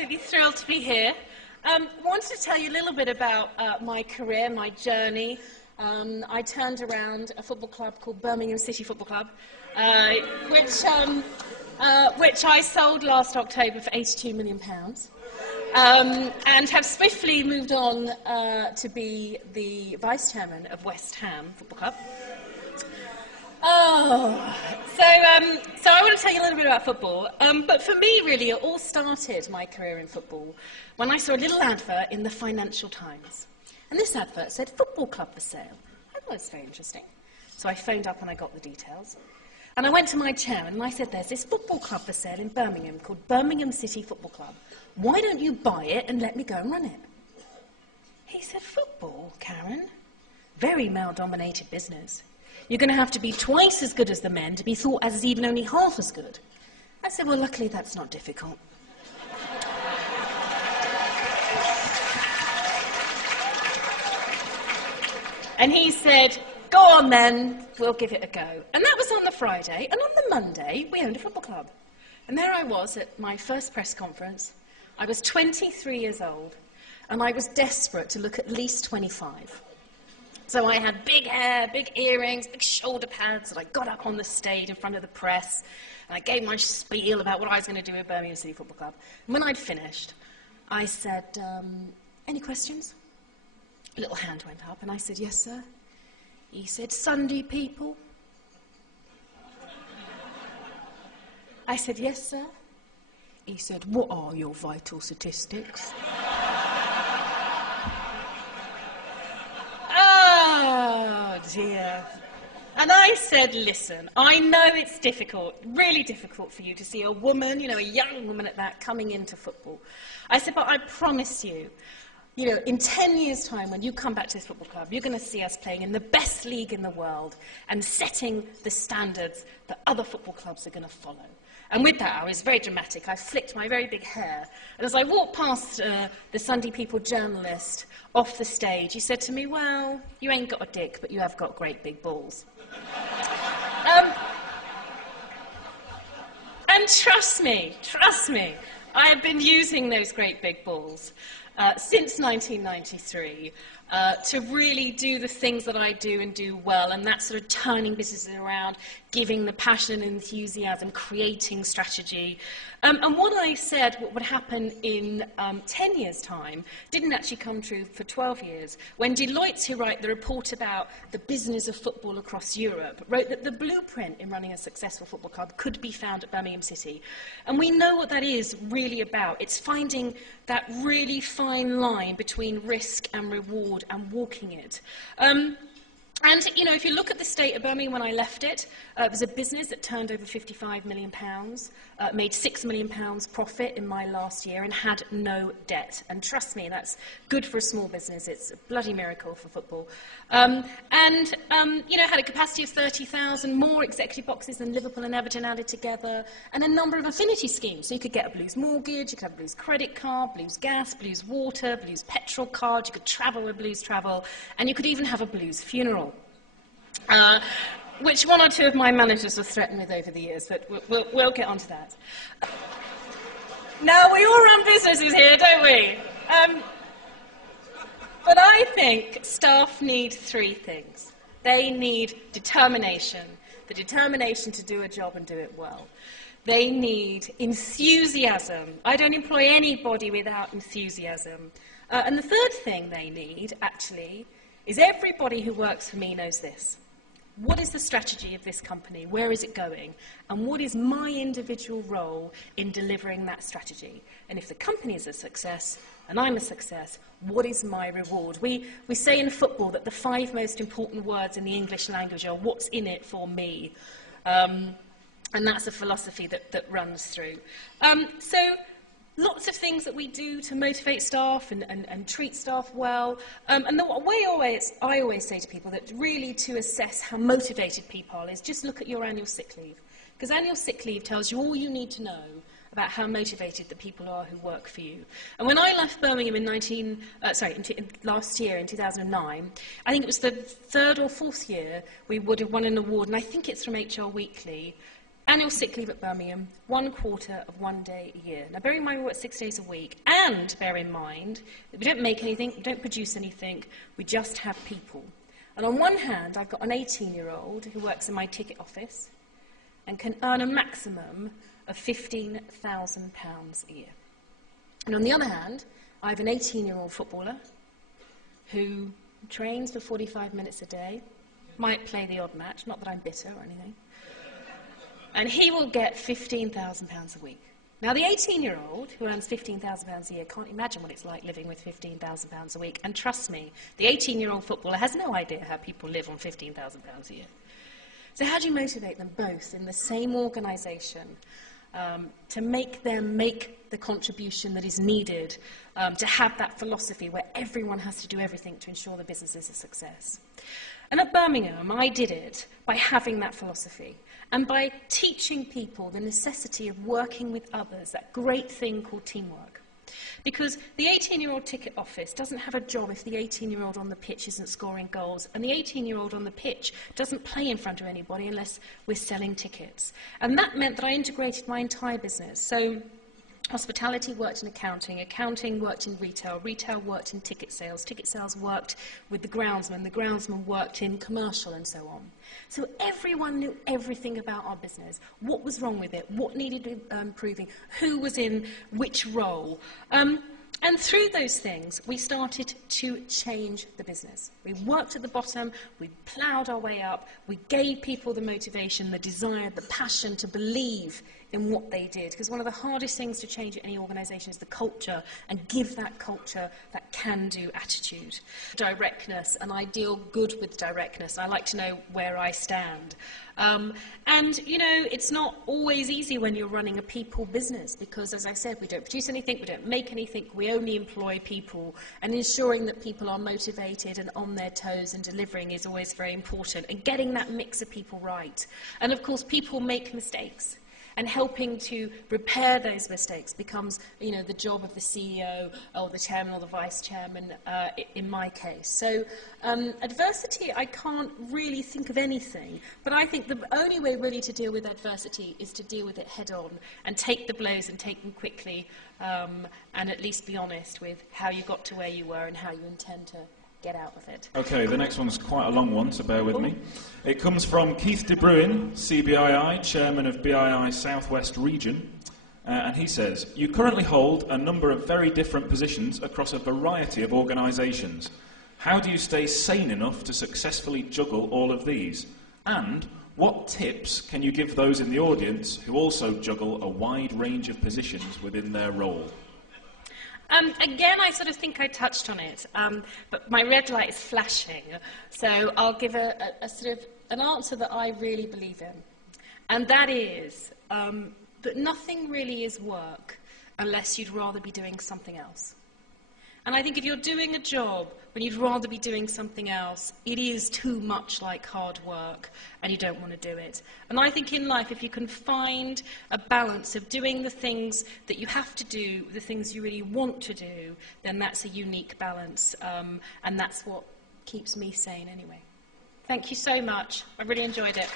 absolutely thrilled to be here. Wanted to tell you a little bit about my career, my journey. I turned around a football club called Birmingham City Football Club, which I sold last October for £82 million, and have swiftly moved on to be the vice chairman of West Ham Football Club. So I want to tell you a little bit about football, but for me, really, it all started, my career in football, when I saw a little advert in the Financial Times. And this advert said, football club for sale. I thought it was very interesting. So I phoned up and I got the details. And I went to my chairman and I said, there's this football club for sale in Birmingham called Birmingham City Football Club. Why don't you buy it and let me go and run it? He said, football, Karren? Very male-dominated business. You're going to have to be twice as good as the men to be thought as even only half as good. I said, well, luckily that's not difficult. And he said, go on then, we'll give it a go. And that was on the Friday, and on the Monday, we owned a football club. And there I was at my first press conference. I was 23 years old, and I was desperate to look at least 25. So I had big hair, big earrings, big shoulder pads, and I got up on the stage in front of the press, and I gave my spiel about what I was going to do at Birmingham City Football Club. And when I'd finished, I said, any questions? A little hand went up, and I said, yes, sir. He said, Sunday people? I said, yes, sir. He said, what are your vital statistics? Oh, dear. And I said, listen, I know it's difficult, really difficult for you to see a woman, a young woman at that, coming into football. I said, but I promise you, in 10 years' time, when you come back to this football club, you're going to see us playing in the best league in the world and setting the standards that other football clubs are going to follow. And with that, I was very dramatic. I flicked my very big hair. And as I walked past the Sunday People journalist off the stage, he said to me, well, you ain't got a dick, but you have got great big balls. And trust me, I have been using those great big balls since 1993 to really do the things that I do and do well, and that's sort of turning businesses around, giving the passion and enthusiasm, creating strategy. And what I said what would happen in 10 years' time didn't actually come true for 12 years, when Deloitte, who write the report about the business of football across Europe, wrote that the blueprint in running a successful football club could be found at Birmingham City. And we know what that is really about. It's finding that really fine line between risk and reward and walking it. And, if you look at the state of Birmingham when I left it, it was a business that turned over £55 million, made £6 million profit in my last year, and had no debt. And trust me, that's good for a small business. It's a bloody miracle for football. Had a capacity of 30,000, more executive boxes than Liverpool and Everton added together, and a number of affinity schemes. So you could get a Blues mortgage, you could have a Blues credit card, Blues gas, Blues water, Blues petrol card, you could travel with Blues travel, and you could even have a Blues funeral. Which one or two of my managers have threatened with over the years, but we'll get onto that. Now, we all run businesses here, don't we? But I think staff need three things. They need determination, the determination to do a job and do it well. They need enthusiasm. I don't employ anybody without enthusiasm. And the third thing they need, actually, is everybody who works for me knows this. What is the strategy of this company? Where is it going? And what is my individual role in delivering that strategy? And if the company is a success, and I'm a success, what is my reward? We say in football that the 5 most important words in the English language are, what's in it for me? And that's a philosophy that runs through. Lots of things that we do to motivate staff and treat staff well. And the way I always say to people that really to assess how motivated people are is just look at your annual sick leave. Because annual sick leave tells you all you need to know about how motivated the people are who work for you. And when I left Birmingham last year, in 2009, I think it was the 3rd or 4th year we would have won an award, and I think it's from HR Weekly. Annual sick leave at Birmingham, 1/4 of 1 day a year. Now, bear in mind we work 6 days a week, and bear in mind that we don't make anything, we don't produce anything, we just have people. And on one hand, I've got an 18-year-old who works in my ticket office and can earn a maximum of £15,000 a year. And on the other hand, I have an 18-year-old footballer who trains for 45 minutes a day, might play the odd match, not that I'm bitter or anything, and he will get £15,000 a week. Now, the 18-year-old who earns £15,000 a year can't imagine what it's like living with £15,000 a week, and trust me, the 18-year-old footballer has no idea how people live on £15,000 a year. So how do you motivate them both in the same organisation to make them make the contribution that is needed to have that philosophy where everyone has to do everything to ensure the business is a success? And at Birmingham, I did it by having that philosophy and by teaching people the necessity of working with others, that great thing called teamwork. Because the 18-year-old ticket office doesn't have a job if the 18-year-old on the pitch isn't scoring goals, and the 18-year-old on the pitch doesn't play in front of anybody unless we're selling tickets. And that meant that I integrated my entire business. So hospitality worked in accounting, accounting worked in retail, retail worked in ticket sales worked with the groundsman worked in commercial, and so on. So everyone knew everything about our business, what was wrong with it, what needed improving, who was in which role. And through those things, we started to change the business. We worked at the bottom, we ploughed our way up, we gave people the motivation, the desire, the passion to believe in what they did. Because one of the hardest things to change at any organisation is the culture, and give that culture that can-do attitude. Directness, and I deal good with directness. I like to know where I stand. And, you know, it's not always easy when you're running a people business because, as I said, we don't produce anything, we don't make anything, we only employ people. And ensuring that people are motivated and on their toes and delivering is always very important. And getting that mix of people right. And, of course, people make mistakes. And helping to repair those mistakes becomes, you know, the job of the CEO or the chairman or the vice chairman in my case. So adversity, I can't really think of anything, but I think the only way really to deal with adversity is to deal with it head on and take the blows and take them quickly and at least be honest with how you got to where you were and how you intend to get out of it. Okay, the next one's quite a long one, so bear with me. It comes from Keith De Bruin, CBII, Chairman of BII Southwest Region, and he says, you currently hold a number of very different positions across a variety of organisations. How do you stay sane enough to successfully juggle all of these? And what tips can you give those in the audience who also juggle a wide range of positions within their role? Again, I sort of think I touched on it, but my red light is flashing, so I'll give a sort of an answer that I really believe in, and that is that nothing really is work unless you'd rather be doing something else. And I think if you're doing a job when you'd rather be doing something else, it is too much like hard work and you don't want to do it. And I think in life, if you can find a balance of doing the things that you have to do, the things you really want to do, then that's a unique balance. And that's what keeps me sane anyway. Thank you so much. I really enjoyed it.